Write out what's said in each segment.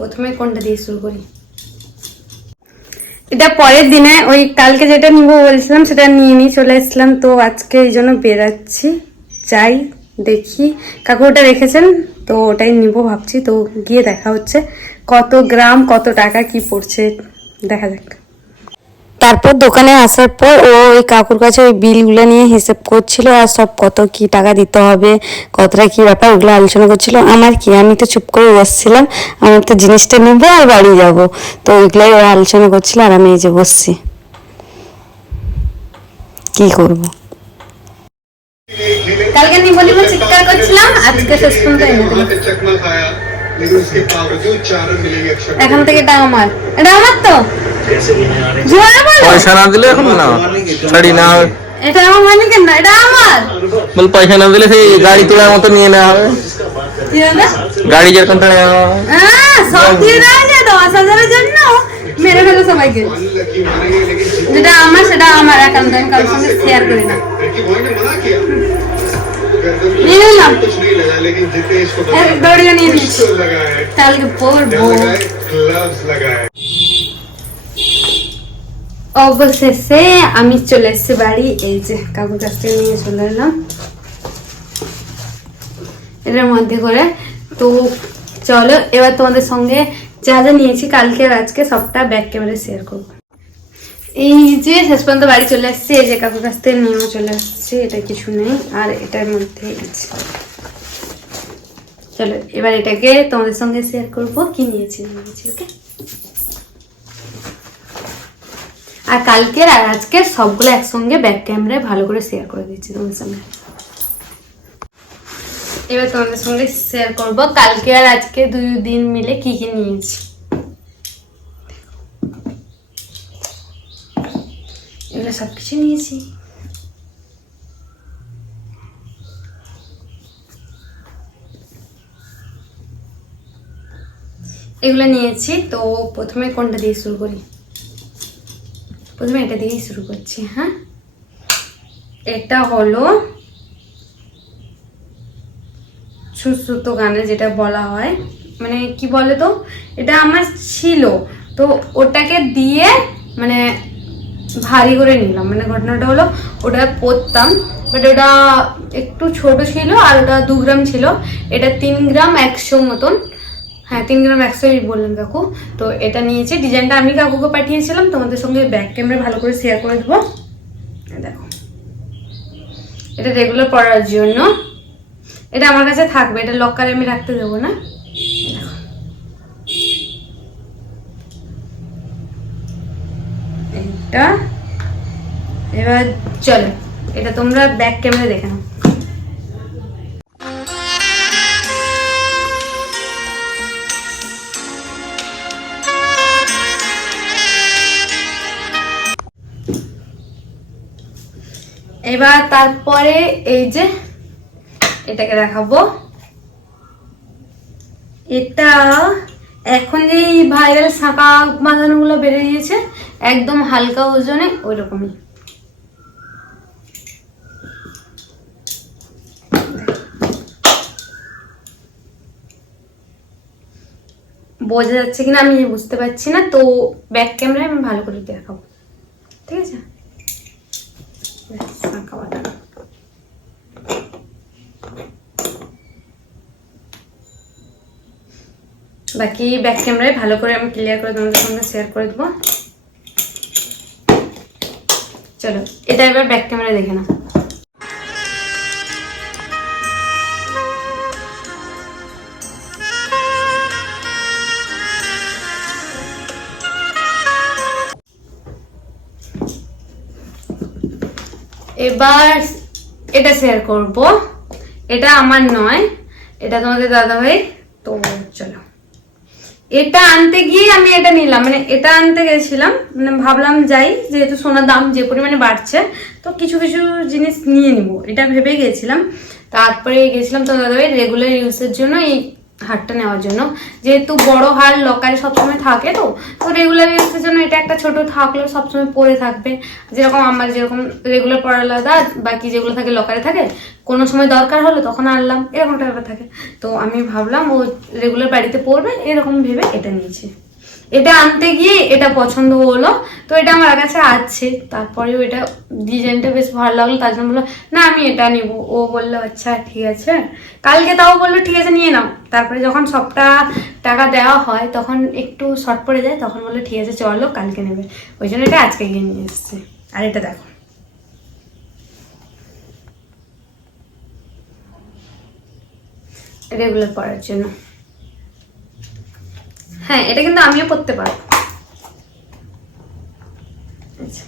প্রথমে কোনটা দিয়ে শুরু করি? এটা পরের দিনে, ওই কালকে যেটা নিবো বলছিলাম, সেটা নিয়ে নিয়ে চলে এসেছিলাম। তো আজকে এই জন্য বেরাচ্ছি, যাই দেখি। কাকু ওটা রেখেছেন? তো ওটাই নিব ভাবছি। তো গিয়ে দেখা হচ্ছে, কত গ্রাম, কত টাকা, কি পড়ছে, দেখা যাক। তারপর দোকানে আসার পর ও ওই কাকুর কাছে ওই বিলগুলো নিয়ে হিসেব করছিল, আর সব কত কি টাকা দিতে হবে, কতটা কি ব্যাপার, ওগুলো আলোচনা করছিল। আমার কি, আমি তো চুপ করে বসছিলাম, আমি তো জিনিসটা নেব আর বাড়ি যাব। তো ওইগুলাই ওরা আলোচনা করছিল, আর আমি এই যে বসছি। কি করব? কালকে নিব নিব চিৎকার করছিলাম, আজকে শেষ পর্যন্ত এখান থেকে এটা আমার এটা আমার তো। পয়সা না দিলে এখন না। ছাড়ি না। এটা আমার মানে না এটা আমার। বল পয়সা না দিলে সেই গাড়ি তোলার মতো নিয়ে নেওয়া হবে। গাড়ি যেরকম তাহলে হ্যাঁ, সব দিয়ে দেওয়া যায় দশ হাজারের জন্য। মেরে ফেলো সবাইকে। যেটা আমার সেটা আমার একান্ত আমি কারোর সঙ্গে শেয়ার করি না। लड़की बॉय ने मना किया गर्दन में নিয়ে নিলাম कुछ नहीं लगा लेकिन जितने इसको এক দৌড়িয়ে নিয়ে कुछ নিচ্ছি तो लगा है কালকে পড়বো क्या लगा है ग्लव्स लगा है অবশেষে আমি চলে এসেছি বাড়ি এই যে কাকুর কাছ থেকে নিয়ে চলে এলাম এটার মধ্যে করে তো চলো এবার তোমাদের সঙ্গে যা যা নিয়েছি কালকে আর আজকে সবটা ব্যাক ক্যামেরা শেয়ার করবো এই যে শেষ পর্যন্ত বাড়ি চলে আসছে, এই যে কাকুর কাছ থেকে নিয়েও চলে আসছে, এটা কিছু নেই, আর এটার মধ্যে চলো, এবার এটাকে তোমাদের সঙ্গে শেয়ার করব, কি নিয়েছি নিয়েছি ওকে আর কালকের আর আজকের সবগুলো একসঙ্গে ব্যাক ক্যামেরায় ভালো করে শেয়ার করে দিচ্ছি তোমাদের সঙ্গে। এবার তোমাদের সঙ্গে শেয়ার করব, কালকে আর আজকে দুই দিন মিলে কি কি নিয়েছি। এগুলো সব কিছু নিয়েছি। এগুলো নিয়েছি, তো প্রথমে কোনটা দিয়ে শুরু করি? প্রথমে এটা দিয়েই শুরু করছি হ্যাঁ? এটা হলো সুশ্রুত গানে যেটা বলা হয়। মানে কি বলে তো? এটা আমার ছিল। তো ওটাকে দিয়ে মানে ভারী করে নিলাম। মানে ঘটনাটা হলো ওটা পরতাম বাট ওটা একটু ছোট ছিল আর ওটা দু গ্রাম ছিল। এটা তিন গ্রাম একশো মতন। হ্যাঁ তিন গ্রাম একশোই বললেন কাকু। তো এটা নিয়েছি। ডিজাইনটা আমি কাকুকে পাঠিয়েছিলাম, তোমাদের সঙ্গে ব্যাক ক্যামেরা ভালো করে শেয়ার করে দেবো। দেখো। এটা রেগুলার পরার জন্য। এটা আমার কাছে থাকবে, এটা লকারে আমি রাখতে দেবো না দেখো। এইটা এবার চলো, এটা তোমরা ব্যাক ক্যামেরা দেখে নাও। এবার তারপরে এই যে এটাকে দেখাবো। এটা এখন যে ভাইরাল শাঁকা বাঁধানোগুলো বেড়ে গিয়েছে একদম হালকা ওজনে ওই বোঝা যাচ্ছে কিনা আমি বুঝতে পারছি না, তো ব্যাক ক্যামেরায় আমি ভালো করে দেখাবো। ঠিক আছে? বাকি। ব্যাক ক্যামেরায় ভালো করে আমি ক্লিয়ার করে তোমাদের সঙ্গে শেয়ার করে দেবো। চলো, এটা এবার ব্যাক ক্যামেরা দেখে নাও। এবার এটা শেয়ার করব। এটা আমার নয়। এটা তোমাদের দাদা ভাই তো চলো। এটা আনতে গিয়ে আমি এটা নিলাম। মানে এটা আনতে গেছিলাম মানে ভাবলাম যাই, যেহেতু সোনার দাম যে পরিমাণে বাড়ছে, তো কিছু কিছু জিনিস নিয়ে নিব। এটা ভেবে গেছিলাম। তারপরে গেছিলাম তো দাদা ভাই রেগুলার ইউজের জন্য এই হারটা নেওয়ার জন্য। যেহেতু বড় হার লকারে সবসময় থাকে তো তো রেগুলার ইউজের জন্য এটা একটা ছোট থাকলেও সবসময় পরে থাকবে। যেরকম আমার যেরকম রেগুলার পরা আলাদা, বাকি যেগুলো থাকে লকারে থাকে, কোনো সময় দরকার হলো তখন আনলাম, এরকম একটা ব্যাপার থাকে। তো আমি ভাবলাম ও রেগুলার বাড়িতে পরবে, এরকম ভেবে এটা নিয়েছি। এটা আনতে গিয়ে এটা পছন্দ হলো। তো এটা আমার কাছে আছে। তারপরেও এটা ডিজাইনটা বেশ ভালো লাগল, তার জন্য বলল, না, আমি এটা নিব। ও বলল আচ্ছা ঠিক আছে। কালকে তাও বলল, ঠিক আছে, নিয়ে নাও। তারপরে যখন সবটা টাকা দেওয়া হয়, তখন একটু শর্ট পড়ে যায়, তখন বলল, ঠিক আছে, চলো, কালকে নেবে। ওই জন্য এটা আজকে গিয়ে নিয়ে এসছে। আর এটা দেখো। রেগুলার পড়ার জন্য। হ্যাঁ এটা কিন্তু আমিও পড়তে পারব। আচ্ছা।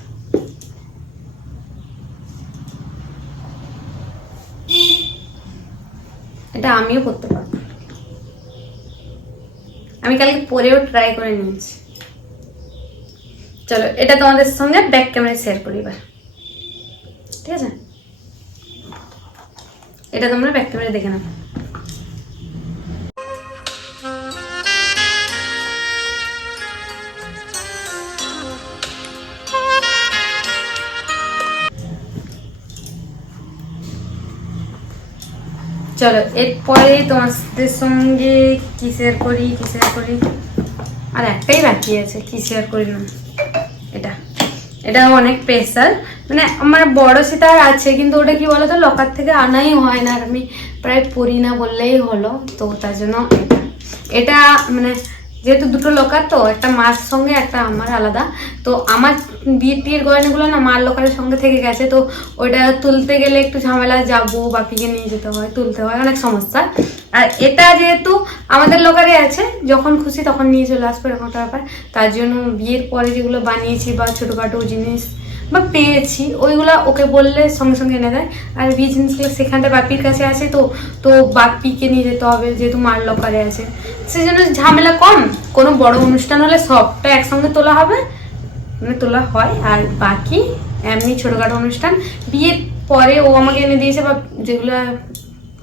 এটা আমিও পড়তে পারব। আমি কালকে পরেও ট্রাই করে নিয়েছি। চলো, এটা তোমাদের সঙ্গে ব্যাক ক্যামেরায় শেয়ার করি এবার। ঠিক আছে? এটা তোমরা ব্যাক ক্যামেরায় দেখে নাও। চলো, এরপরে তোমাদের সঙ্গে কি শেয়ার করি, কি শেয়ার করি? আর একটাই বাকি আছে, কি শেয়ার করি না? এটা এটা অনেক স্পেশাল মানে আমার বড় সীতার আছে, কিন্তু ওটা কি বলতো লকার থেকে আনাই হয় না। আর আমি প্রায় পড়ি না বললেই হলো, তো তার জন্য এটা এটা মানে যেহেতু দুটো লোকার তো একটা মার সঙ্গে, একটা আমার আলাদা। তো আমার বিয়ের টিয়ের গয়নাগুলো না মার লোকারের সঙ্গে থেকে গেছে, তো ওইটা তুলতে গেলে একটু ঝামেলা, যাব, বাপিকে নিয়ে যেতে হয়, তুলতে হয়, অনেক সমস্যা। আর এটা যেহেতু আমাদের লোকারে আছে, যখন খুশি তখন নিয়ে চলে আসব এরকম একটা ব্যাপার। তার জন্য বিয়ের পরে যেগুলো বানিয়েছি বা ছোটোখাটো জিনিস বা পেয়েছি, ওইগুলো ওকে বললে সঙ্গে সঙ্গে এনে দেয়। আর বিয়ে জিনিসগুলো সেখানটা বাপির কাছে আছে তো তো বাপিকে নিয়ে যেতে হবে যেহেতু মার লকারে আছে। সেই জন্য ঝামেলা কম, কোনো বড় অনুষ্ঠান হলে সবটা একসঙ্গে তোলা হবে। মানে তোলা হয়, আর বাকি এমনি ছোটোখাটো অনুষ্ঠান। বিয়ের পরে ও আমাকে এনে দিয়েছে, বা যেগুলো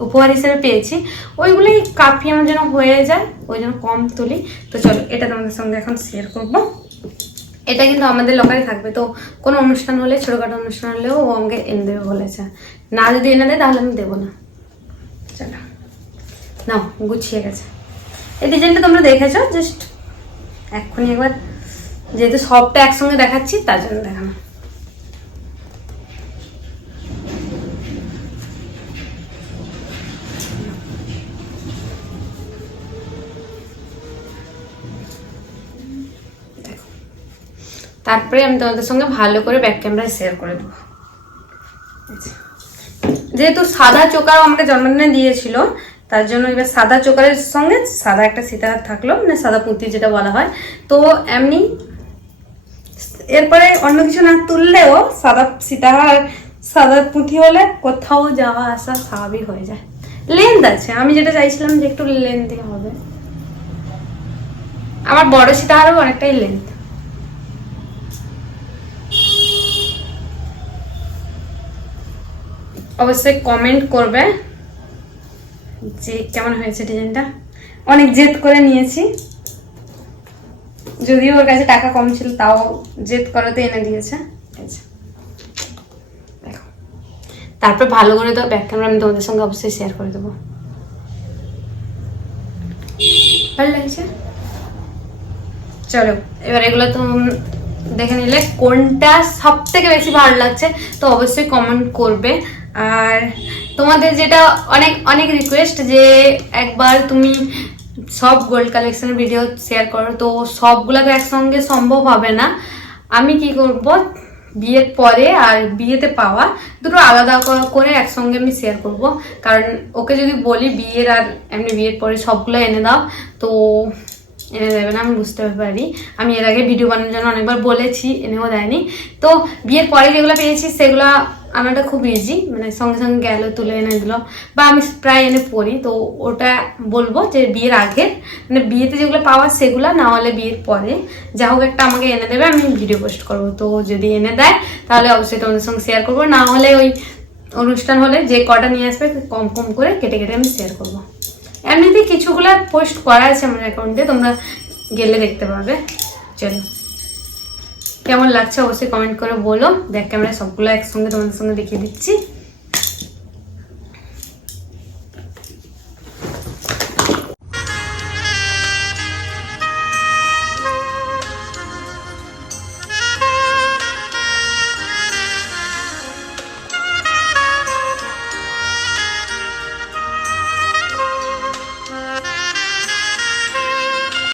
উপহার হিসেবে পেয়েছি, ওইগুলোই কাফি আমার যেন হয়ে যায়, ওই জন্য কম তুলি। তো চলো, এটা তোমাদের সঙ্গে এখন শেয়ার করব। এটা কিন্তু আমাদের লকারে থাকবে। তো কোনো অনুষ্ঠান হলে, ছোটোখাটো অনুষ্ঠান হলেও ও আমাকে এনে দেবে বলেছে। না যদি এনে দেয়, তাহলে আমি দেবো না। চলো। নাও, গুছিয়ে গেছে। এই ডিজাইনটা তোমরা দেখেছ? জাস্ট এক্ষুনি একবার, যেহেতু সবটা একসঙ্গে দেখাচ্ছি, তার জন্য দেখানো। তারপরে আমি তোমাদের সঙ্গে ভালো করে ব্যাক ক্যামেরায় শেয়ার করে দেবো। যেহেতু সাদা চোকাও আমাকে জন্মদিনে দিয়েছিল, তার জন্য এবার সাদা চোকারের সঙ্গে সাদা একটা সীতাহার থাকল মানে সাদা পুঁতি যেটা বলা হয়। তো এমনি এরপরে অন্য কিছু না তুললেও সাদা সীতাহার সাদা পুঁথি হলে কোথাও যাওয়া আসা স্বাভাবিক হয়ে যায়। লেন্থ আছে, আমি যেটা চাইছিলাম যে একটু লেন্থি হবে। আমার বড় সীতাহারও অনেকটাই লেন্থ অবশ্যই কমেন্ট করবে যে কেমন হয়েছে ডিজাইনটা। অনেক জেদ করে নিয়েছি। যদিও ওর কাছে টাকা কম ছিল, তাও জেদ করাতে এনে দিয়েছে। দেখো। তারপর ভালো করে তো ব্যাক ক্যামেরা আমি তোমাদের সঙ্গে অবশ্যই শেয়ার করে দেবো। ভালো লাগছে? চলো, এবার এগুলো তো দেখে নিলে কোনটা সব থেকে বেশি ভালো লাগছে, তো অবশ্যই কমেন্ট করবে। আর তোমাদের যেটা অনেক অনেক রিকোয়েস্ট যে একবার তুমি সব গোল্ড কালেকশনের ভিডিও শেয়ার করো, তো সবগুলো তো একসঙ্গে সম্ভব হবে না। আমি কি করব? বিয়ের পরে আর বিয়েতে পাওয়া দুটো আলাদা করে একসঙ্গে আমি শেয়ার করব। কারণ ওকে যদি বলি বিয়ের আর এমনি বিয়ের পরে সবগুলো এনে দাও, তো এনে দেবে না আমি বুঝতে পারি। আমি এর আগে ভিডিও বানানোর জন্য অনেকবার বলেছি, এনেও দেয়নি। তো বিয়ের পরে যেগুলো পেয়েছি, সেগুলো আনাটা খুব ইজি মানে সঙ্গে সঙ্গে গেল, তুলে এনে দিল। বা আমি প্রায় এনে পড়ি তো ওটা বলব যে বিয়ের আগে মানে বিয়েতে যেগুলো পাওয়া সেগুলো, না হলে বিয়ের পরে। যা হোক একটা আমাকে এনে দেবে, আমি ভিডিও পোস্ট করব। তো যদি এনে দেয়, তাহলে অবশ্যই তোমাদের সঙ্গে শেয়ার করব। না হলে ওই অনুষ্ঠান হলে যে কটা নিয়ে আসবে কম কম করে কেটে কেটে আমি শেয়ার করব। এমনিতে কিছুগুলো পোস্ট করা আছে আমার অ্যাকাউন্টে তোমরা গেলে দেখতে পাবে। চলো। কেমন লাগছে অবশ্যই কমেন্ট করে বলো। দেখ ক্যামেরা সবগুলো একসঙ্গে তোমাদের সঙ্গে দেখিয়ে দিচ্ছি।